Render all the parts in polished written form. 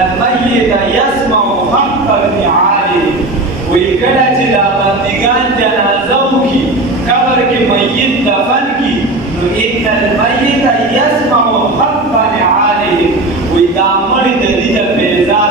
الميت يسمع حق النعال ويكلا چې دا بندگان جنازو کی قبر کې میت دفن کی نو ان الميت يسمع حق نعاله وی دا مړي د دې د بیزار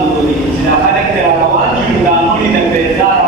ووري چې دا خلک تر روان شي دا مړي د بیزار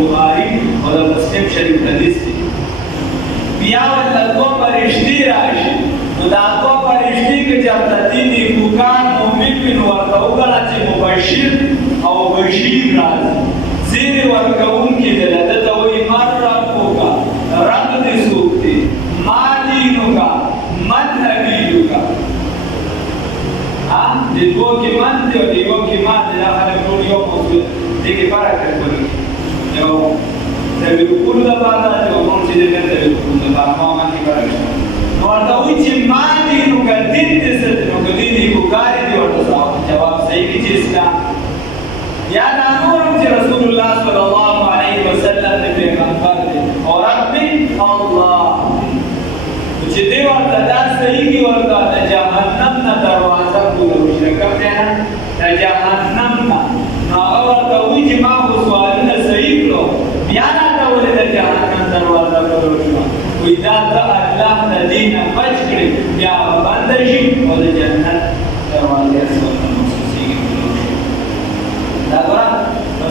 بخاری او د مسلم شریف حدیث دی بیا ولته دوه فرشتي راشي نو دا دوه فرشتي کې چې د دې کوکان مؤمن نو ورته وګڼه چې مبشر او بشیر راځي زیر ورکوونکي د لدته وایي من ربک رب دې څوک دی ما دینک من نبیک د دوه کې من دی او د یو کې ما دی دا خلک ټول یو موضوع دې کې فرق کوي یو د بالکل لپاره چې موږ چې دې ته بالکل لپاره ما باندې فرق نو ورته وایي چې ما دینک دین دې څه نو کدی دې کوکاري دی ورته جواب صحیح کې چې اسلام یا دا نورم چې رسول الله صلی الله علیه وسلم دې پیغمبر دی او رب الله چې دی ورته دا صحیح کې ورته د جهنم نه دروازه کولو شکم دی نه د جهنم نه نو هغه ورته وایي چې ما خو سوالونه صحیح کړو بیا راته ولې د جهنم دروازه کولو شوه وایي دا ته الله د دې نه بچ کړې بیا به بنده شي او د جنت دروازې ورته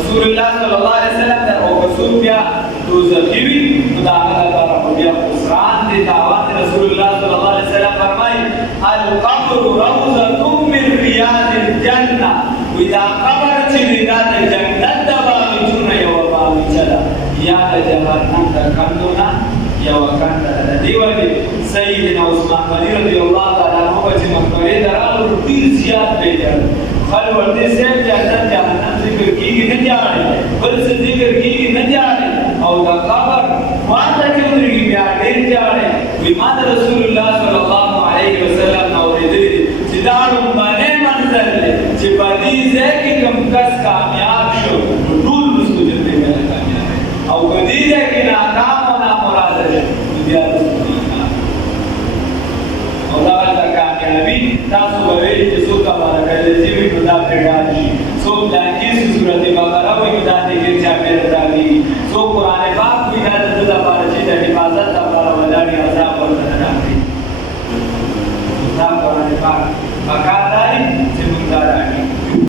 رسول الله صلی الله علیه وسلم در او رسول بیا دوزخی وي نو دا هغه لپاره بیا خسران دي دعوت رسول الله صلی الله علیه وسلم فرمایي القبر روضة من رياض الجنة وي دا قبر چې دا د جنت د باغچونه یوه باغچه ده یا د جهنم د کندونه یوه کنده ده د دې وجې سیدنا عثمان غني رضی الله تعالی عنه چې مقبرې ته راغلو ډېر زیات ویل خل ورته سیم جنت جهنم ذکر کیږي نه جاړي بل څه ذکر کیږي نه جاړي او دا خبر واته چې ودرېږي بیا ډېر جاړي وي ما د رسول الله صلی الله علیه وسلم نو اورېدلي چې دا لومړنی منزل دی چې په دې ځای کې کوم کس کامیاب شو نو ټول رسول دې باندې کامیاب او په دې ځای کې ناکام او نامراده شو نو بیا او دا کامیابی تاسو به ویلي چې څوک برکت لذي وي نو دا پرې ډال شي څوک لانجې سي صورت بقره وي نو دا د ګیر چاپېره راوي څوک قرآن پاک وي دا د ده لپاره چې د حفاظت لپاره ولاړې عذاب ورته نه راکړي دا قرآن پاک